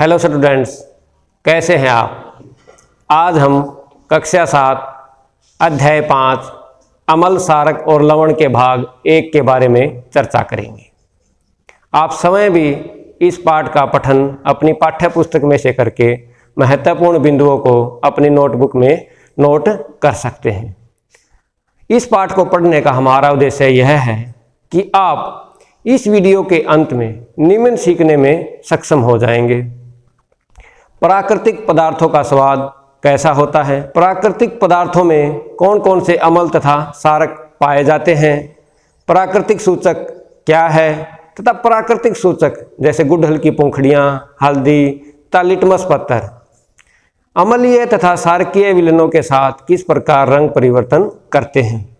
Hello students, कैसे हैं आप। आज हम कक्षा 7 अध्याय 5 अम्ल, सारक और लवण के भाग 1 के बारे में चर्चा करेंगे। आप स्वयं भी इस पाठ का पठन अपनी पाठ्य पुस्तक में से करके महत्वपूर्ण बिंदुओं को अपनी नोटबुक में नोट कर सकते हैं। इस पाठ को पढ़ने का हमारा उद्देश्य यह है कि आप इस वीडियो के अंत में निम्न सीखने में सक्षम हो जाएंगे। प्राकृतिक पदार्थों का स्वाद कैसा होता है, प्राकृतिक पदार्थों में कौन कौन से अम्ल तथा सारक पाए जाते हैं, प्राकृतिक सूचक क्या है तथा प्राकृतिक सूचक जैसे गुड़हल की पंखुड़ियाँ, हल्दी तथा लिटमस पत्थर अम्लीय तथा सारकीय विलयनों के साथ किस प्रकार रंग परिवर्तन करते हैं।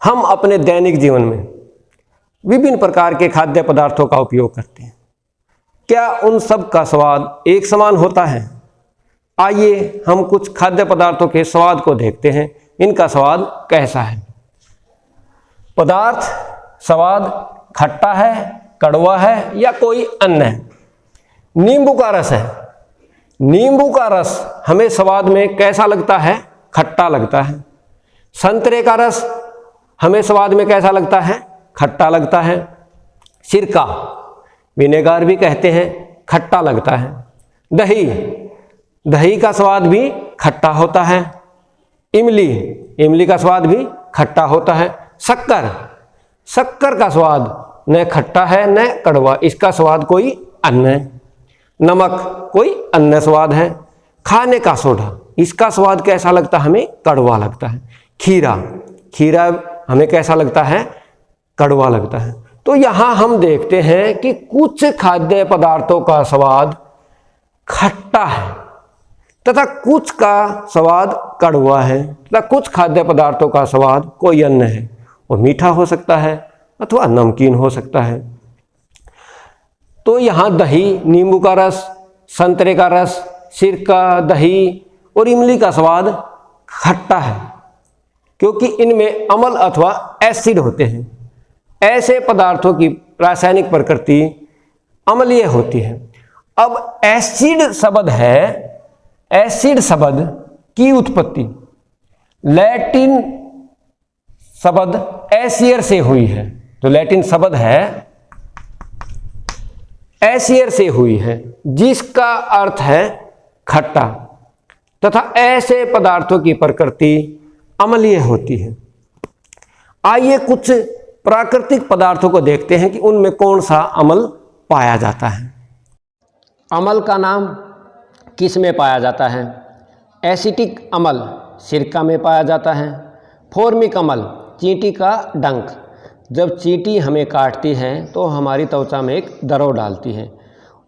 हम अपने दैनिक जीवन में विभिन्न प्रकार के खाद्य पदार्थों का उपयोग करते हैं। क्या उन सब का स्वाद एक समान होता है? आइए हम कुछ खाद्य पदार्थों के स्वाद को देखते हैं। इनका स्वाद कैसा है। पदार्थ स्वाद खट्टा है, कड़वा है या कोई अन्य है। नींबू का रस है। नींबू का रस हमें स्वाद में कैसा लगता है? खट्टा लगता है। संतरे का रस हमें स्वाद में कैसा लगता है? खट्टा लगता है। सिरका, विनेगर भी कहते हैं, खट्टा लगता है। दही, दही का स्वाद भी खट्टा होता है। इमली, इमली का स्वाद भी खट्टा होता है। शक्कर, शक्कर का स्वाद न खट्टा है न कड़वा, इसका स्वाद कोई अन्य है। नमक कोई अन्य स्वाद है। खाने का सोडा, इसका स्वाद कैसा लगता है? हमें कड़वा लगता है। खीरा, खीरा हमें कैसा लगता है? कड़वा लगता है। तो यहाँ हम देखते हैं कि कुछ खाद्य पदार्थों का स्वाद खट्टा है तथा कुछ का स्वाद कड़वा है तथा कुछ खाद्य पदार्थों का स्वाद कोई अन्य है। वो मीठा हो सकता है अथवा नमकीन हो सकता है। तो यहाँ दही, नींबू का रस, संतरे का रस, सिरका, दही और इमली का स्वाद खट्टा है क्योंकि इनमें अम्ल अथवा एसिड होते हैं। ऐसे पदार्थों की रासायनिक प्रकृति अम्लीय होती है। अब एसिड शब्द है, एसिड शब्द की उत्पत्ति लैटिन शब्द एसियर से हुई है। तो लैटिन शब्द है एसियर से हुई है जिसका अर्थ है खट्टा तथा ऐसे पदार्थों की प्रकृति अम्लीय होती है। आइए कुछ प्राकृतिक पदार्थों को देखते हैं कि उनमें कौन सा अम्ल पाया जाता है। अम्ल का नाम किस में पाया जाता है? एसिटिक अम्ल सिरका में पाया जाता है। फॉर्मिक अम्ल चींटी का डंक, जब चींटी हमें काटती है तो हमारी त्वचा में एक दरार डालती है,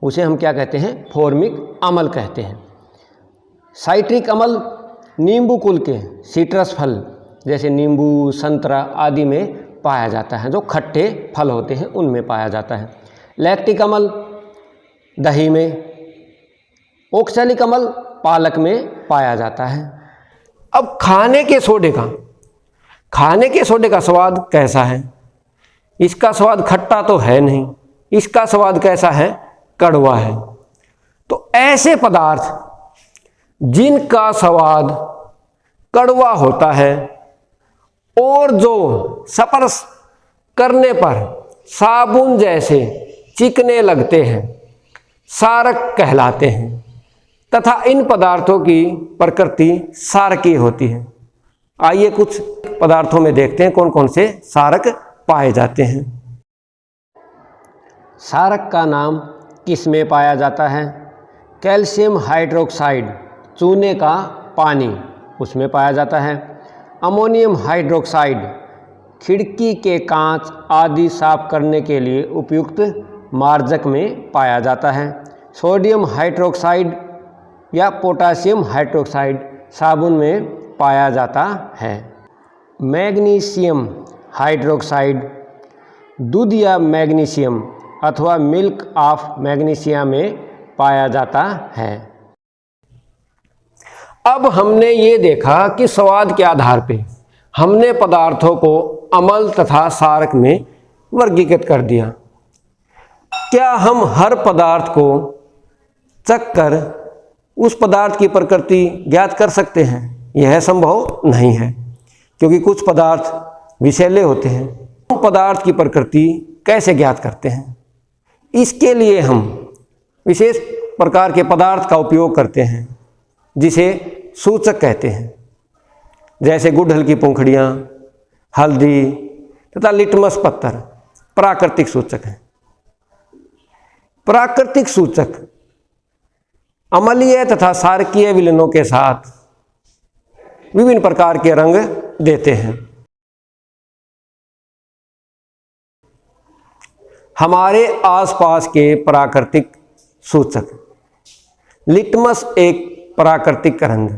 उसे हम क्या कहते हैं? फॉर्मिक अम्ल कहते हैं। साइट्रिक अम्ल नींबू कुल के सिट्रस फल जैसे नींबू, संतरा आदि में पाया जाता है, जो खट्टे फल होते हैं उनमें पाया जाता है। लैक्टिक अम्ल दही में। ऑक्सैलिक अम्ल पालक में पाया जाता है। अब खाने के सोडे का स्वाद कैसा है? इसका स्वाद खट्टा तो है नहीं, इसका स्वाद कैसा है? कड़वा है। तो ऐसे पदार्थ जिनका स्वाद कड़वा होता है और जो स्पर्श करने पर साबुन जैसे चिकने लगते हैं, सारक कहलाते हैं तथा इन पदार्थों की प्रकृति सारकीय होती है। आइए कुछ पदार्थों में देखते हैं कौन कौन से सारक पाए जाते हैं। सारक का नाम किस में पाया जाता है? कैल्शियम हाइड्रोक्साइड, चूने का पानी, उसमें पाया जाता है। अमोनियम हाइड्रोक्साइड, खिड़की के कांच आदि साफ करने के लिए उपयुक्त मार्जक में पाया जाता है। सोडियम हाइड्रोक्साइड या पोटासियम हाइड्रोक्साइड साबुन में पाया जाता है। मैग्नीशियम हाइड्रोक्साइड दूध या मैग्नीशियम अथवा मिल्क ऑफ मैग्नीशिया में पाया जाता है। अब हमने ये देखा कि स्वाद के आधार पे हमने पदार्थों को अम्ल तथा सारक में वर्गीकृत कर दिया। क्या हम हर पदार्थ को चख कर उस पदार्थ की प्रकृति ज्ञात कर सकते हैं? यह संभव नहीं है, क्योंकि कुछ पदार्थ विषैले होते हैं। उन पदार्थ की प्रकृति कैसे ज्ञात करते हैं? इसके लिए हम विशेष प्रकार के पदार्थ का उपयोग करते हैं, जिसे सूचक कहते हैं, जैसे गुड़हल की पंखुड़ियाँ, हल्दी तथा लिटमस पत्थर प्राकृतिक सूचक हैं। प्राकृतिक सूचक अम्लीय तथा क्षारकीय विलयनों के साथ विभिन्न प्रकार के रंग देते हैं। हमारे आसपास के प्राकृतिक सूचक, लिटमस एक प्राकृतिक रंग,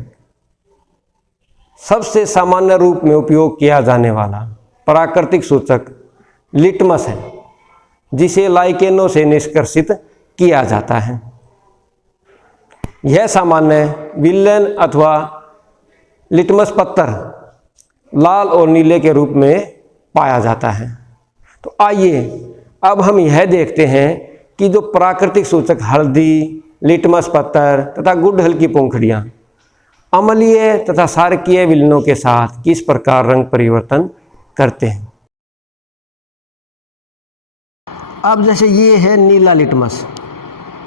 सबसे सामान्य रूप में उपयोग किया जाने वाला प्राकृतिक सूचक लिटमस है, जिसे लाइकेनों से निष्कर्षित किया जाता है। यह सामान्य विलयन अथवा लिटमस पत्थर लाल और नीले के रूप में पाया जाता है। तो आइए अब हम यह देखते हैं कि जो प्राकृतिक सूचक हल्दी, लिटमस पत्थर तथा गुड़हल की पंखुड़ियाँ अम्लीय तथा क्षारकीय विलयनों के साथ किस प्रकार रंग परिवर्तन करते हैं। अब जैसे ये है नीला लिटमस,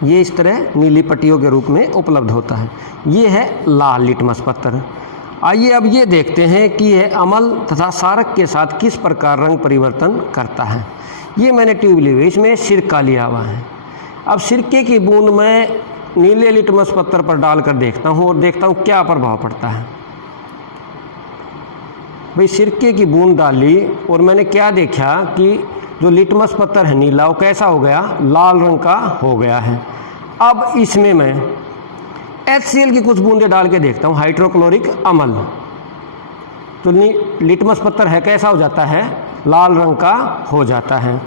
ये इस तरह नीली पट्टियों के रूप में उपलब्ध होता है। ये है लाल लिटमस पत्थर। आइए अब ये देखते हैं कि यह अम्ल तथा क्षारक के साथ किस प्रकार रंग परिवर्तन करता है। ये मैंने ट्यूब ली हुई, इसमें सिरका लिया हुआ है। अब सिरके की बूंद मैं नीले लिटमस पत्थर पर डालकर देखता हूँ और देखता हूँ क्या प्रभाव पड़ता है। भाई सिरके की बूंद डाली और मैंने क्या देखा कि जो लिटमस पत्थर है नीला, वो कैसा हो गया? लाल रंग का हो गया है। अब इसमें मैं HCl की कुछ बूंदें डाल के देखता हूँ, हाइड्रोक्लोरिक अम्ल। तो लिटमस पत्थर है कैसा हो जाता है? लाल रंग का हो जाता है।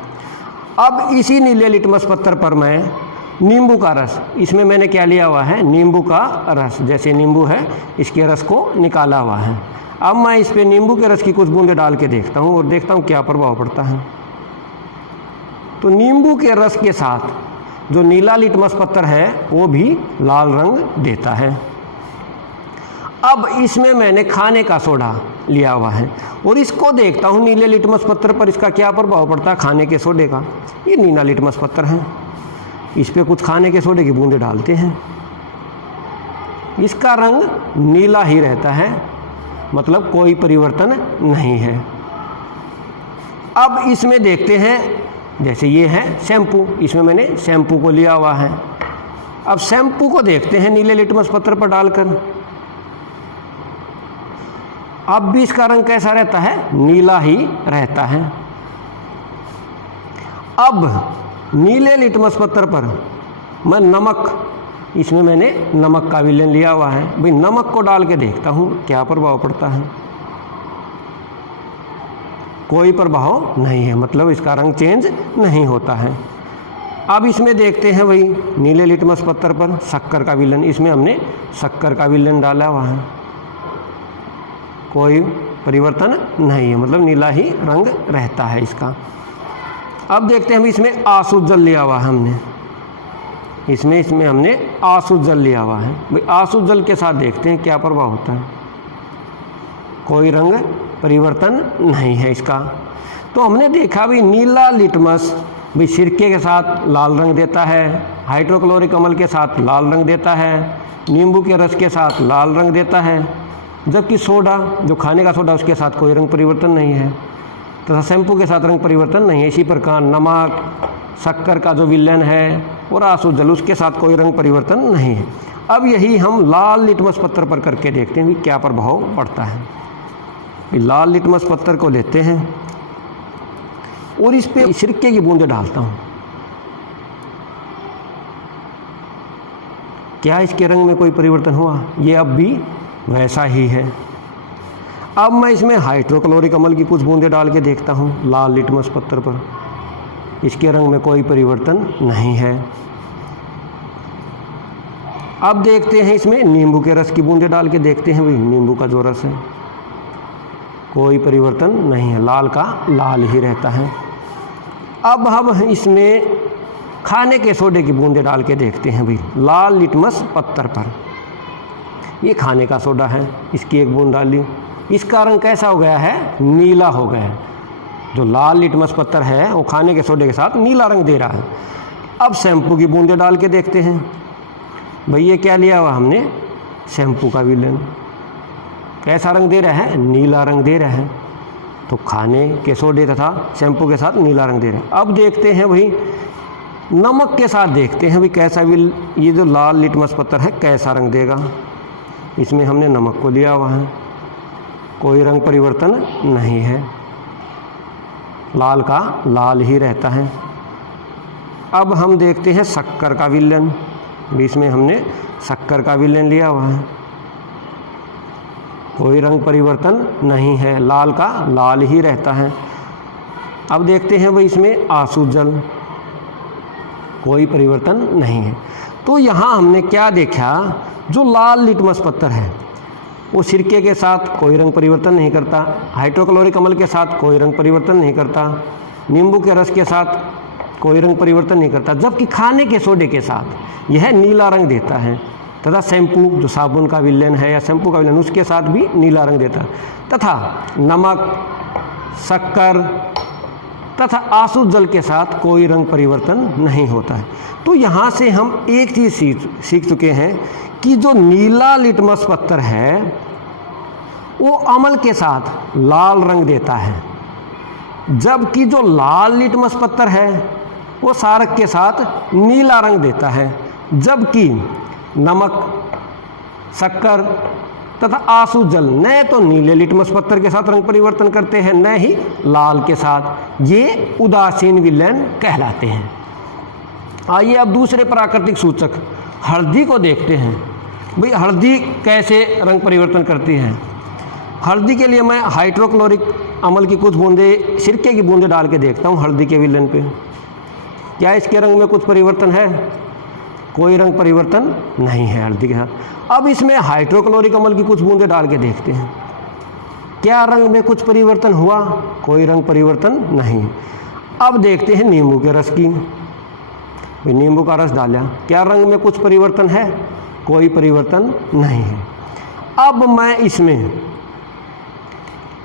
अब इसी नीले लिटमस पत्थर पर मैं नींबू का रस, इसमें मैंने क्या लिया हुआ है? नींबू का रस। जैसे नींबू है, इसके रस को निकाला हुआ है। अब मैं इस पे नींबू के रस की कुछ बूंदें डाल के देखता हूँ और देखता हूँ क्या प्रभाव पड़ता है। तो नींबू के रस के साथ जो नीला लिटमस पत्थर है वो भी लाल रंग देता है। अब इसमें मैंने खाने का सोडा लिया हुआ है और इसको देखता हूँ नीले लिटमस पत्थर पर इसका क्या प्रभाव पड़ता है खाने के सोडे का। ये नीला लिटमस पत्थर है, इस पे कुछ खाने के सोडे की बूंदें डालते हैं, इसका रंग नीला ही रहता है, मतलब कोई परिवर्तन नहीं है। अब इसमें देखते हैं, जैसे ये है शैम्पू, इसमें मैंने शैम्पू को लिया हुआ है। अब शैम्पू को देखते हैं नीले लिटमस पत्थर पर डालकर, अब भी इसका रंग कैसा रहता है? नीला ही रहता है। अब नीले लिटमस पत्थर पर मैं नमक, इसमें मैंने नमक का विलयन लिया हुआ है, भाई नमक को डाल के देखता हूँ क्या प्रभाव पड़ता है। कोई प्रभाव नहीं है, मतलब इसका रंग चेंज नहीं होता है। अब इसमें देखते हैं वही नीले लिटमस पत्थर पर शक्कर का विलयन, इसमें हमने शक्कर का विलयन डाला हुआ है, कोई परिवर्तन नहीं है, मतलब नीला ही रंग रहता है इसका। अब देखते हैं हम इसमें आसू जल लिया हुआ है हमने, इसमें हमने आसू जल लिया हुआ है, भाई आसू जल के साथ देखते हैं क्या प्रभाव होता है। कोई रंग परिवर्तन नहीं है इसका। तो हमने देखा भी नीला लिटमस भी सिरके के साथ लाल रंग देता है, हाइड्रोक्लोरिक अम्ल के साथ लाल रंग देता है, नींबू के रस के साथ लाल रंग देता है, जबकि सोडा जो खाने का सोडा उसके साथ कोई रंग परिवर्तन नहीं है, तथा शैम्पू के साथ रंग परिवर्तन नहीं है। इसी प्रकार नमक, शक्कर का जो विलयन है और आसू जल, उसके साथ कोई रंग परिवर्तन नहीं है। अब यही हम लाल लिटमस पत्थर पर करके देखते हैं कि क्या प्रभाव पड़ता है। लाल लिटमस पत्थर को लेते हैं और इस पे सिरके की बूंदें डालता हूँ, क्या इसके रंग में कोई परिवर्तन हुआ? ये अब भी वैसा ही है। अब मैं इसमें हाइड्रोक्लोरिक अम्ल की कुछ बूंदें डाल के देखता हूँ लाल लिटमस पत्थर पर, इसके रंग में कोई परिवर्तन नहीं है। अब देखते हैं इसमें नींबू के रस की बूंदें डाल के देखते हैं, भाई नींबू का जो रस है कोई परिवर्तन नहीं है, लाल का लाल ही रहता है। अब हम इसमें खाने के सोडे की बूंदे डाल के देखते हैं भाई लाल लिटमस पत्थर पर। ये खाने का सोडा है, इसकी एक बूंद डाली, इसका रंग कैसा हो गया है? नीला हो गया है। जो लाल लिटमस पत्थर है वो खाने के सोडे के साथ नीला रंग दे रहा है। अब शैम्पू की बूंदे डाल के देखते हैं भाई ये क्या लिया हुआ हमने? शैम्पू का विलेन। कैसा रंग दे रहा है? नीला रंग दे रहा है। तो खाने के सोडे तथा शैम्पू के साथ नीला रंग दे रहे हैं। अब देखते हैं भाई नमक के साथ, देखते हैं भाई कैसा ये जो लाल लिटमस पत्थर है कैसा रंग देगा। इसमें हमने नमक को लिया हुआ है, कोई रंग परिवर्तन नहीं है, लाल का लाल ही रहता है। अब हम देखते हैं शक्कर का विलेन। इसमें हमने शक्कर का विलेन लिया हुआ है, कोई रंग परिवर्तन नहीं है, लाल का लाल ही रहता है। अब देखते हैं भाई इसमें आंसू जल, कोई परिवर्तन नहीं है। तो यहाँ हमने क्या देखा? जो लाल लिटमस पत्थर है वो सिरके के साथ कोई रंग परिवर्तन नहीं करता, हाइड्रोक्लोरिक अम्ल के साथ कोई रंग परिवर्तन नहीं करता, नींबू के रस के साथ कोई रंग परिवर्तन नहीं करता, जबकि खाने के सोडे के साथ यह नीला रंग देता है। तथा शैम्पू जो साबुन का विलेन है या शैम्पू का विलेन उसके साथ भी नीला रंग देता है। तथा नमक, शक्कर तथा आंसू जल के साथ कोई रंग परिवर्तन नहीं होता है। तो यहाँ से हम एक चीज़ सीख चुके हैं कि जो नीला लिटमस पत्थर है वो अम्ल के साथ लाल रंग देता है, जबकि जो लाल लिटमस पत्थर है वो क्षारक के साथ नीला रंग देता है। जबकि नमक, शक्कर तथा आंसू जल न तो नीले लिटमस पत्थर के साथ रंग परिवर्तन करते हैं न ही लाल के साथ, ये उदासीन विलेन कहलाते हैं। आइए अब दूसरे प्राकृतिक सूचक हल्दी को देखते हैं। भाई हल्दी कैसे रंग परिवर्तन करती है? हल्दी के लिए मैं हाइड्रोक्लोरिक अम्ल की कुछ बूंदे, सिरके की बूंदे डाल के देखता हूँ हल्दी के विलेन पे। क्या इसके रंग में कुछ परिवर्तन है? कोई रंग परिवर्तन नहीं है हल्दी के साथ। अब इसमें हाइड्रोक्लोरिक अम्ल की कुछ बूंदे डाल के देखते हैं, क्या रंग में कुछ परिवर्तन हुआ? कोई रंग परिवर्तन नहीं। अब देखते हैं नींबू के रस की। नींबू का रस डाला, क्या रंग में कुछ परिवर्तन है? कोई परिवर्तन नहीं है। अब मैं इसमें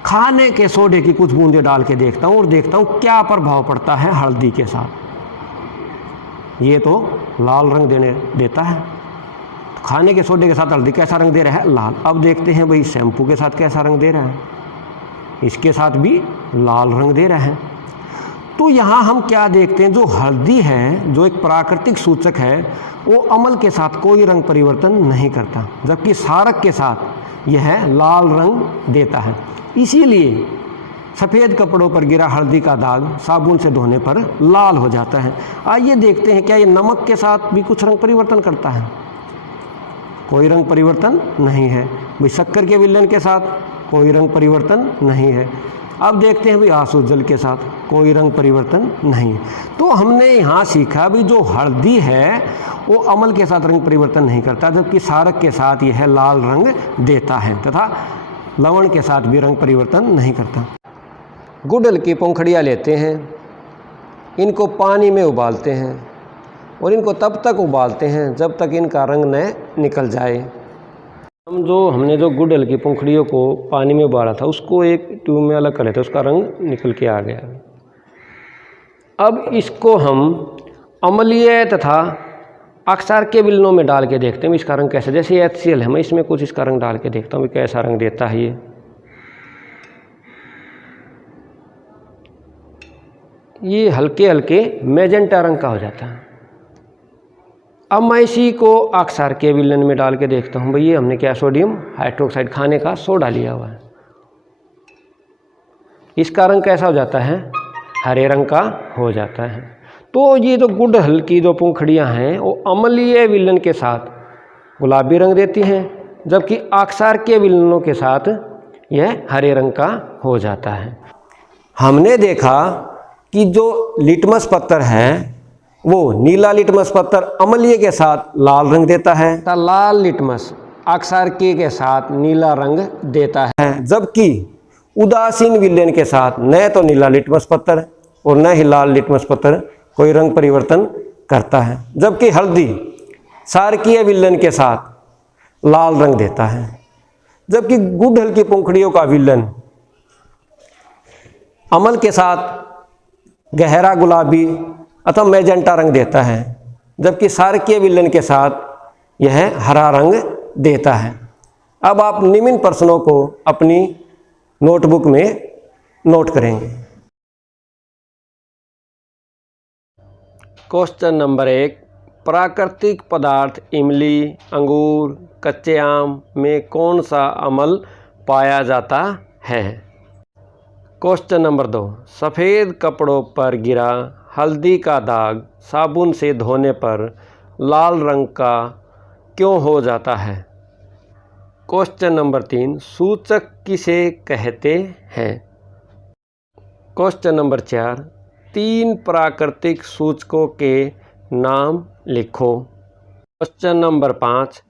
खाने के सोडे की कुछ बूंदे डाल के देखता हूँ और देखता हूँ क्या प्रभाव पड़ता है हल्दी के साथ। ये तो लाल रंग देता है। खाने के सोडे के साथ हल्दी कैसा रंग दे रहा है? लाल। अब देखते हैं भाई शैम्पू के साथ कैसा रंग दे रहा है? इसके साथ भी लाल रंग दे रहा है। तो यहाँ हम क्या देखते हैं? जो हल्दी है जो एक प्राकृतिक सूचक है वो अम्ल के साथ कोई रंग परिवर्तन नहीं करता, जबकि क्षारक के साथ यह लाल रंग देता है। इसीलिए सफ़ेद कपड़ों पर गिरा हल्दी का दाग साबुन से धोने पर लाल हो जाता है। आइए देखते हैं क्या ये नमक के साथ भी कुछ रंग परिवर्तन करता है? कोई रंग परिवर्तन नहीं है। भाई शक्कर के विलेन के साथ कोई रंग परिवर्तन नहीं है। अब देखते हैं भाई आंसू जल के साथ कोई रंग परिवर्तन नहीं। तो हमने यहाँ सीखा भी जो हल्दी है वो अम्ल के साथ रंग परिवर्तन नहीं करता, जबकि क्षारक के साथ यह लाल रंग देता है तथा लवण के साथ भी रंग परिवर्तन नहीं करता। गुड़हल की पंखुड़ियाँ लेते हैं, इनको पानी में उबालते हैं और इनको तब तक उबालते हैं जब तक इनका रंग न निकल जाए। हमने जो गुड़हल की पंखुड़ियों को पानी में उबाला था उसको एक ट्यूब में अलग कर लेते, उसका रंग निकल के आ गया। अब इसको हम अम्लीय तथा अक्षार के विलनों में डाल के देखते हैं इसका रंग कैसा। जैसे HCl है, मैं इसमें कुछ इसका रंग डाल के देखता हूँ कैसा रंग देता है। ये हल्के हल्के मैजेंटा रंग का हो जाता है। अब मैं इसी को अक्षार के विलयन में डाल के देखता हूँ। भाई ये हमने क्या सोडियम हाइड्रोक्साइड खाने का सोडा लिया हुआ है, इसका रंग कैसा हो जाता है? हरे रंग का हो जाता है। तो ये जो गुड़हल की जो पंखुड़ियाँ हैं वो अम्लीय विलयन के साथ गुलाबी रंग देती हैं, जबकि अक्षार के विलयनों के साथ यह हरे रंग का हो जाता है। हमने देखा कि जो लिटमस पत्थर है वो नीला लिटमस पत्थर अम्लीय के साथ लाल रंग देता है, लाल लिटमस अक्षार के साथ नीला रंग देता है, जबकि उदासीन विलयन के साथ न तो नीला लिटमस पत्थर और न ही लाल लिटमस पत्थर कोई रंग परिवर्तन करता है, जबकि हल्दी क्षारकीय विलयन के साथ लाल रंग देता है, जबकि गुड़हल की पंखुड़ियों का विलयन अम्ल के साथ गहरा गुलाबी अथवा मैजेंटा रंग देता है, जबकि क्षारकीय विलयन के साथ यह हरा रंग देता है। अब आप निम्न प्रश्नों को अपनी नोटबुक में नोट करेंगे। क्वेश्चन नंबर 1, प्राकृतिक पदार्थ इमली, अंगूर, कच्चे आम में कौन सा अम्ल पाया जाता है? क्वेश्चन नंबर 2, सफ़ेद कपड़ों पर गिरा हल्दी का दाग साबुन से धोने पर लाल रंग का क्यों हो जाता है? क्वेश्चन नंबर 3, सूचक किसे कहते हैं? क्वेश्चन नंबर 4, 3 प्राकृतिक सूचकों के नाम लिखो। क्वेश्चन नंबर 5,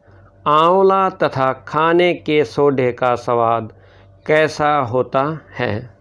आंवला तथा खाने के सोडे का स्वाद कैसा होता है?